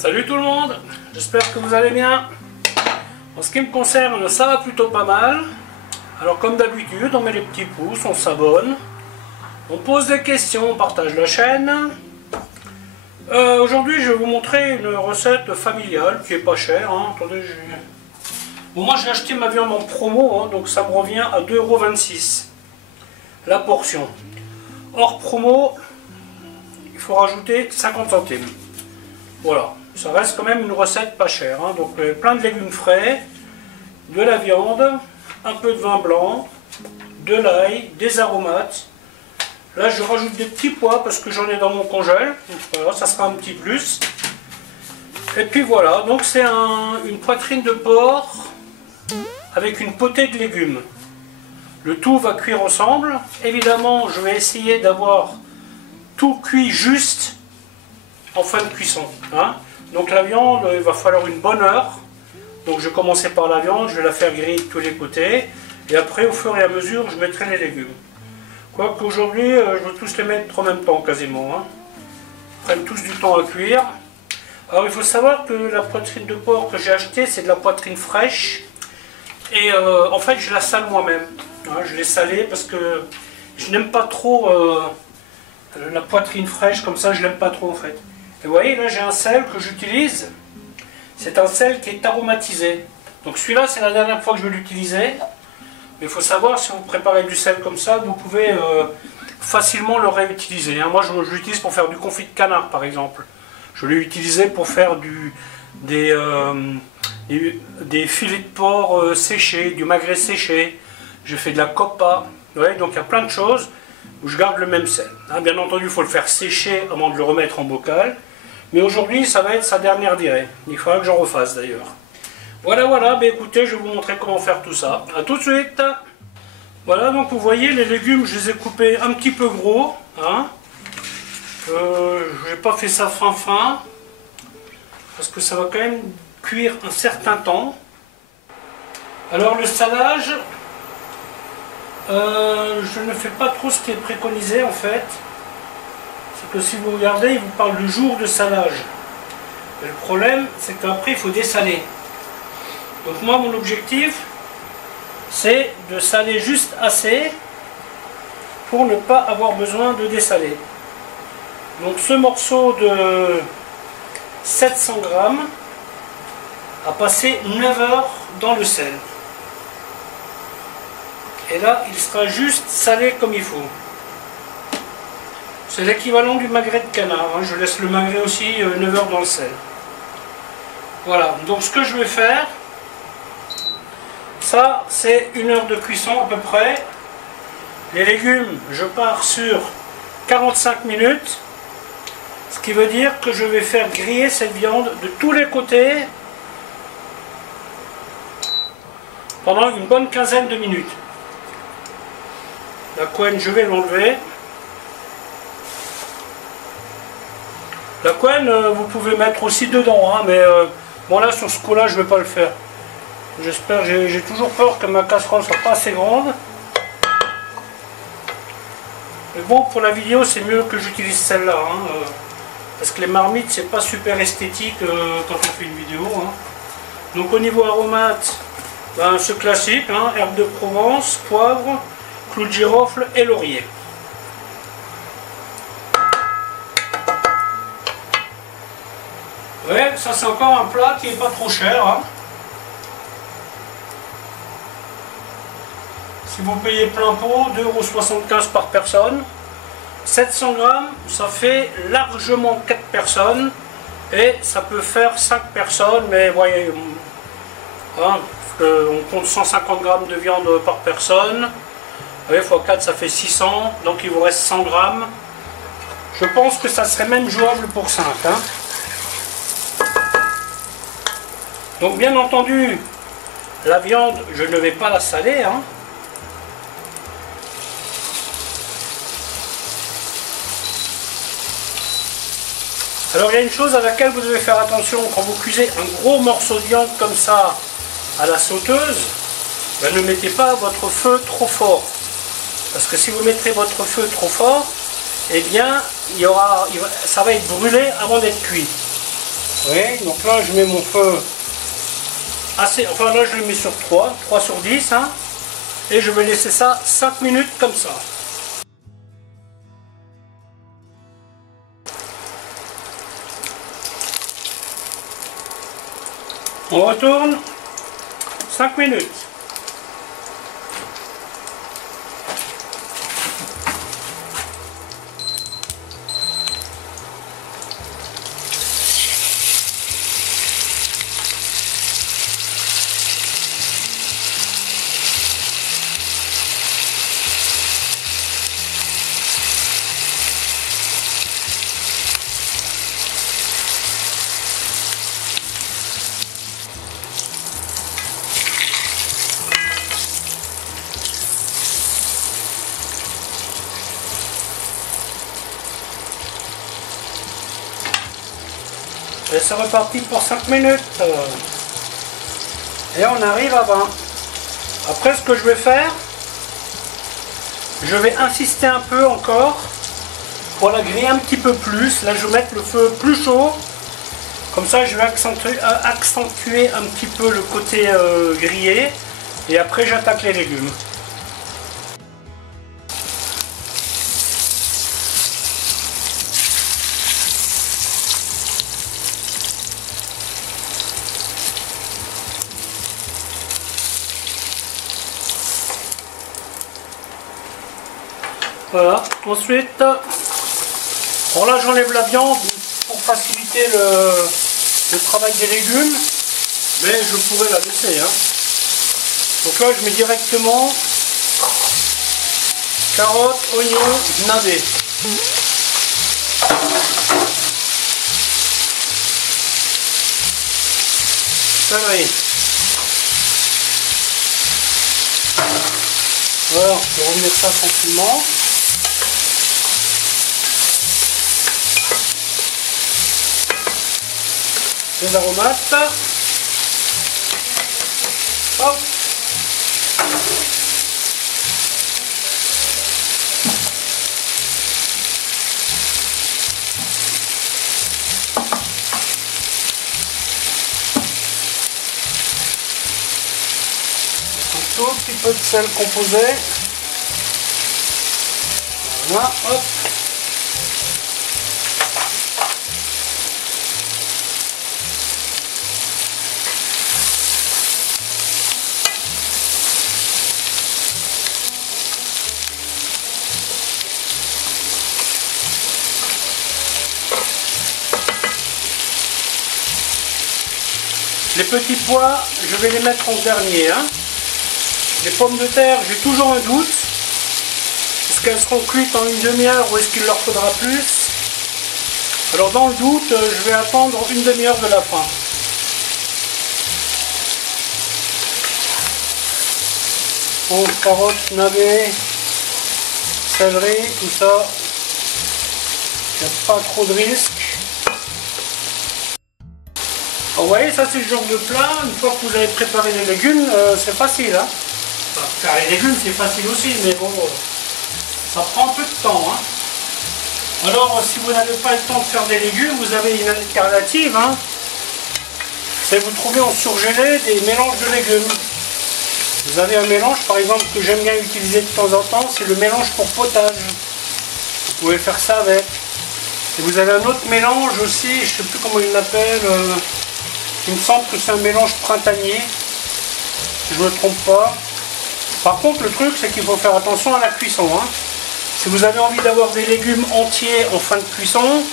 Salut tout le monde, j'espère que vous allez bien. En ce qui me concerne, ça va plutôt pas mal. Alors comme d'habitude, on met les petits pouces, on s'abonne, on pose des questions, on partage la chaîne. Aujourd'hui je vais vous montrer une recette familiale qui est pas chère. Attendez, bon, moi j'ai acheté ma viande en promo, donc ça me revient à 2,26 € la portion. Hors promo, il faut rajouter 50 centimes. Voilà, ça reste quand même une recette pas chère. Donc plein de légumes frais, de la viande, un peu de vin blanc, de l'ail, des aromates. Là je rajoute des petits pois parce que j'en ai dans mon congèle. Donc voilà, ça sera un petit plus. Et puis voilà, donc c'est une poitrine de porc avec une potée de légumes. Le tout va cuire ensemble. Évidemment, je vais essayer d'avoir tout cuit juste en fin de cuisson. Donc la viande, il va falloir une bonne heure. Donc je vais commencer par la viande, je vais la faire griller de tous les côtés. Et après, au fur et à mesure, je mettrai les légumes. Quoique aujourd'hui, je veux tous les mettre en même temps quasiment. Ils prennent tous du temps à cuire. Alors il faut savoir que la poitrine de porc que j'ai achetée, c'est de la poitrine fraîche. Et en fait, je la sale moi-même. Je l'ai salée parce que je n'aime pas trop la poitrine fraîche comme ça, je l'aime pas trop en fait. Et vous voyez, là j'ai un sel que j'utilise. C'est un sel qui est aromatisé. Donc celui-là, c'est la dernière fois que je vais l'utiliser. Mais il faut savoir, si vous préparez du sel comme ça, vous pouvez facilement le réutiliser. Moi, je l'utilise pour faire du confit de canard, par exemple. Je l'ai utilisé pour faire des filets de porc séchés, du magret séché. Je fais de la coppa. Ouais, donc il y a plein de choses où je garde le même sel. Bien entendu, il faut le faire sécher avant de le remettre en bocal. Mais aujourd'hui, ça va être sa dernière diarrhée. Il faudra que j'en refasse d'ailleurs. Voilà, écoutez, je vais vous montrer comment faire tout ça. A tout de suite. Voilà, donc vous voyez, les légumes, je les ai coupés un petit peu gros. Je n'ai pas fait ça fin, parce que ça va quand même cuire un certain temps. Alors le salage, je ne fais pas trop ce qui est préconisé en fait. C'est que si vous regardez, il vous parle du jour de salage. Et le problème, c'est qu'après, il faut dessaler. Donc moi, mon objectif, c'est de saler juste assez pour ne pas avoir besoin de dessaler. Donc ce morceau de 700 grammes a passé 9 heures dans le sel. Et là, il sera juste salé comme il faut. C'est l'équivalent du magret de canard. Je laisse le magret aussi 9 heures dans le sel. Voilà, donc ce que je vais faire, ça c'est 1 heure de cuisson à peu près. Les légumes, je pars sur 45 minutes. Ce qui veut dire que je vais faire griller cette viande de tous les côtés pendant une bonne quinzaine de minutes. La couenne, je vais l'enlever. La couenne, vous pouvez mettre aussi dedans, mais bon là sur ce coup-là, je ne vais pas le faire. J'espère, j'ai toujours peur que ma casserole soit pas assez grande. Mais bon, pour la vidéo, c'est mieux que j'utilise celle-là, parce que les marmites, c'est pas super esthétique quand on fait une vidéo. Donc au niveau aromate, ce classique, herbe de Provence, poivre, clou de girofle et laurier. Ouais, ça c'est encore un plat qui n'est pas trop cher. Si vous payez plein pot, 2,75 € par personne. 700 grammes, ça fait largement 4 personnes. Et ça peut faire 5 personnes, mais voyez, on compte 150 grammes de viande par personne. Vous voyez, x 4, ça fait 600, donc il vous reste 100 grammes. Je pense que ça serait même jouable pour 5. Donc bien entendu, la viande, je ne vais pas la saler. Alors il y a une chose à laquelle vous devez faire attention quand vous cuisez un gros morceau de viande comme ça à la sauteuse, ne mettez pas votre feu trop fort. Parce que si vous mettrez votre feu trop fort, eh bien ça va être brûlé avant d'être cuit. Oui, donc là je mets mon feu assez, enfin là je le mets sur 3 sur 10, hein, et je vais laisser ça 5 minutes comme ça. On retourne 5 minutes. Et c'est reparti pour 5 minutes. Et on arrive à 20. Après, ce que je vais faire, je vais insister un peu encore pour la griller un petit peu plus. Là, je vais mettre le feu plus chaud. Comme ça, je vais accentuer un petit peu le côté grillé. Et après, j'attaque les légumes. Voilà, ensuite, bon là j'enlève la viande pour faciliter le travail des légumes, mais je pourrais la laisser. Hein. Donc là je mets directement carottes, oignons, navets. Céleri. Voilà, je vais remettre ça tranquillement. Les aromates. Hop. Un tout petit peu de sel composé. Voilà, hop. Les petits pois, je vais les mettre en dernier. Hein. Les pommes de terre, j'ai toujours un doute. Est-ce qu'elles seront cuites en une demi-heure ou est-ce qu'il leur faudra plus? Alors dans le doute, je vais attendre une demi-heure de la fin. Bon, carottes, navets, céleri, tout ça. Il n'y a pas trop de risques. Vous voyez, ça c'est le genre de plat, une fois que vous avez préparé les légumes, c'est facile. Hein. Enfin, faire les légumes c'est facile aussi, mais bon, ça prend un peu de temps. Hein. Alors si vous n'avez pas le temps de faire des légumes, vous avez une alternative. Hein. C'est vous trouver en surgelé des mélanges de légumes. Vous avez un mélange par exemple que j'aime bien utiliser de temps en temps, c'est le mélange pour potage. Vous pouvez faire ça avec. Et vous avez un autre mélange aussi, je ne sais plus comment il l'appelle. Il me semble que c'est un mélange printanier, si je ne me trompe pas. Par contre, le truc, c'est qu'il faut faire attention à la cuisson. Hein. Si vous avez envie d'avoir des légumes entiers en fin de cuisson,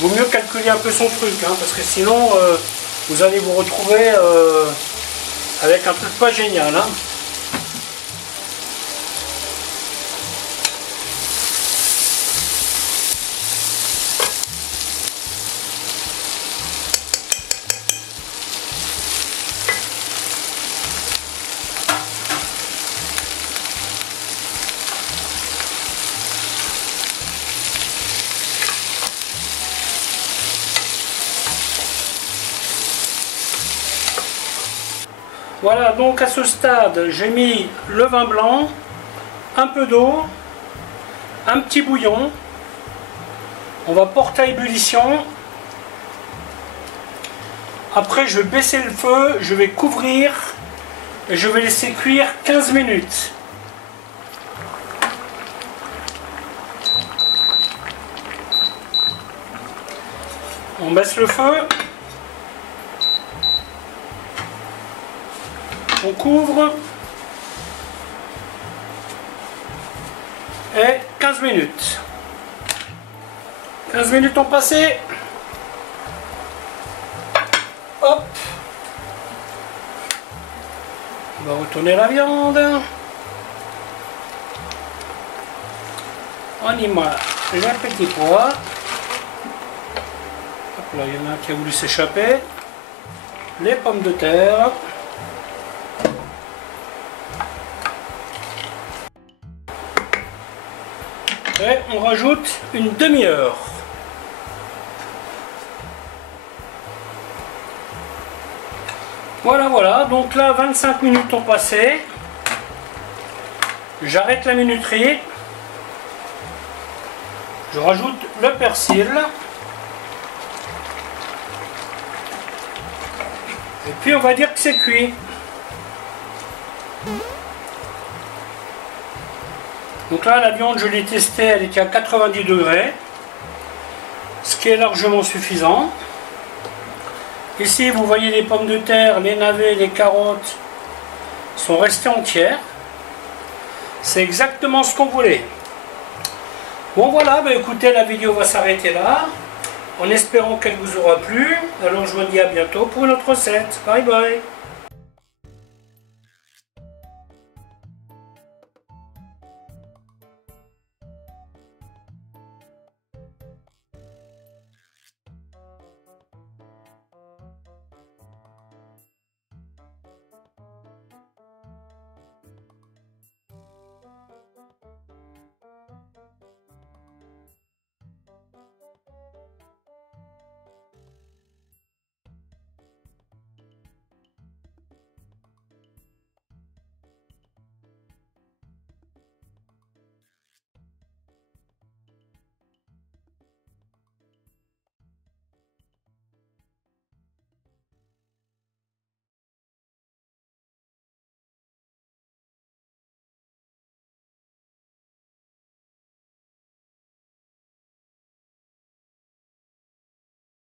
il vaut mieux calculer un peu son truc, hein, parce que sinon, vous allez vous retrouver avec un truc pas génial. Hein. Voilà, donc à ce stade, j'ai mis le vin blanc, un peu d'eau, un petit bouillon. On va porter à ébullition. Après, je vais baisser le feu, je vais couvrir et je vais laisser cuire 15 minutes. On baisse le feu. On couvre. Et 15 minutes. 15 minutes ont passé. Hop. On va retourner la viande. On y met les petits pois. Hop là, il y en a un qui a voulu s'échapper. Les pommes de terre. Et on rajoute une demi-heure. Voilà, donc là 25 minutes ont passé. J'arrête la minuterie. Je rajoute le persil. Et puis on va dire que c'est cuit. Donc là, la viande, je l'ai testée, elle était à 90 degrés, ce qui est largement suffisant. Ici, vous voyez les pommes de terre, les navets, les carottes sont restées entières. C'est exactement ce qu'on voulait. Bon voilà, bah écoutez, la vidéo va s'arrêter là, en espérant qu'elle vous aura plu. Alors je vous dis à bientôt pour une autre recette. Bye bye.